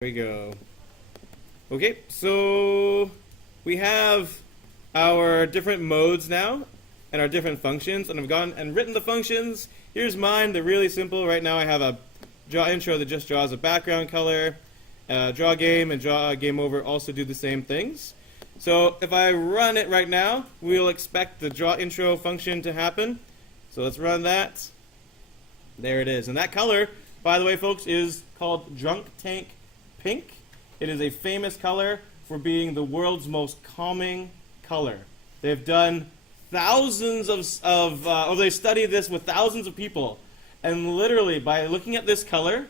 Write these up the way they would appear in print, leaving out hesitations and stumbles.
There we go. Okay, so we have our different modes now and our different functions, and I've gone and written the functions. Here's mine. They're really simple. Right now I have a draw intro that just draws a background color. Draw game and draw game over also do the same things. So if I run it right now, we'll expect the draw intro function to happen. So let's run that. There it is. And that color, by the way, folks, is called Drunk Tank Pink. It is a famous color for being the world's most calming color. They've done thousands they studied this with thousands of people, and literally by looking at this color,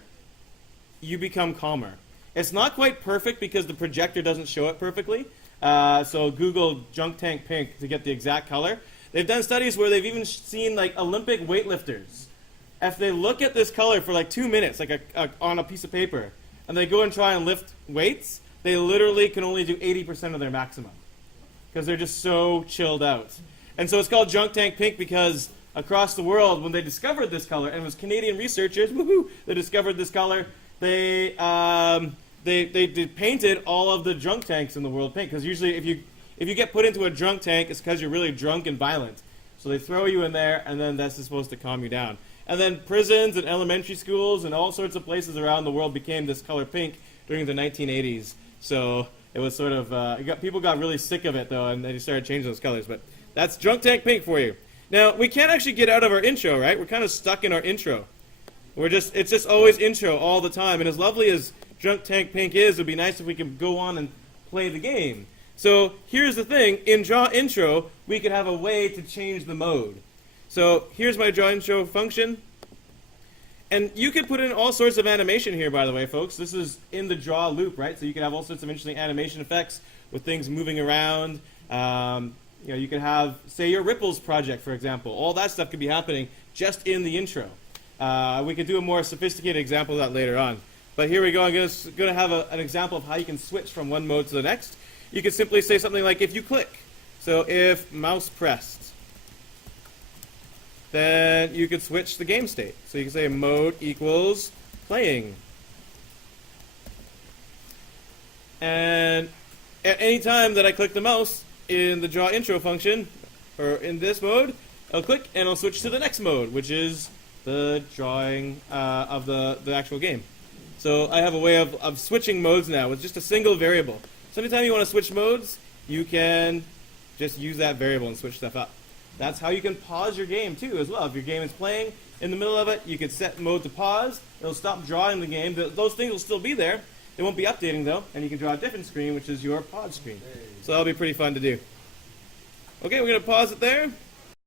you become calmer. It's not quite perfect because the projector doesn't show it perfectly, so Google Drunk Tank Pink to get the exact color. They've done studies where they've even seen like Olympic weightlifters. If they look at this color for like 2 minutes, like on a piece of paper, and they go and try and lift weights, they literally can only do 80% of their maximum because they're just so chilled out. And so it's called Drunk Tank Pink because across the world, when they discovered this color, and it was Canadian researchers, woohoo, they discovered this color, they painted all of the drunk tanks in the world pink. Because usually if you get put into a drunk tank, it's because you're really drunk and violent. So they throw you in there, and then that's supposed to calm you down. And then prisons and elementary schools and all sorts of places around the world became this color pink during the 1980s. So it was sort of, people got really sick of it, though, and they started changing those colors. But that's Drunk Tank Pink for you. Now, we can't actually get out of our intro, right? We're kind of stuck in our intro. It's just always intro all the time. And as lovely as Drunk Tank Pink is, it would be nice if we could go on and play the game. So here's the thing. In Draw Intro, we could have a way to change the mode. So here's my Draw Intro function. And you could put in all sorts of animation here, by the way, folks. This is in the draw loop, right? So you can have all sorts of interesting animation effects with things moving around. You could have, say, your ripples project, for example. All that stuff could be happening just in the intro. We could do a more sophisticated example of that later on. But here we go. I'm going to have an example of how you can switch from one mode to the next. You could simply say something like if you click. So if mouse pressed, then you could switch the game state. So you can say mode equals playing. And at any time that I click the mouse in the draw intro function, or in this mode, I'll click and I'll switch to the next mode, which is the drawing of the actual game. So I have a way of switching modes now with just a single variable. So anytime you want to switch modes, you can just use that variable and switch stuff up. That's how you can pause your game too as well. If your game is playing in the middle of it, you can set mode to pause. It'll stop drawing the game. Those things will still be there. They won't be updating though, and you can draw a different screen, which is your pause screen. So that'll be pretty fun to do. Okay, we're going to pause it there.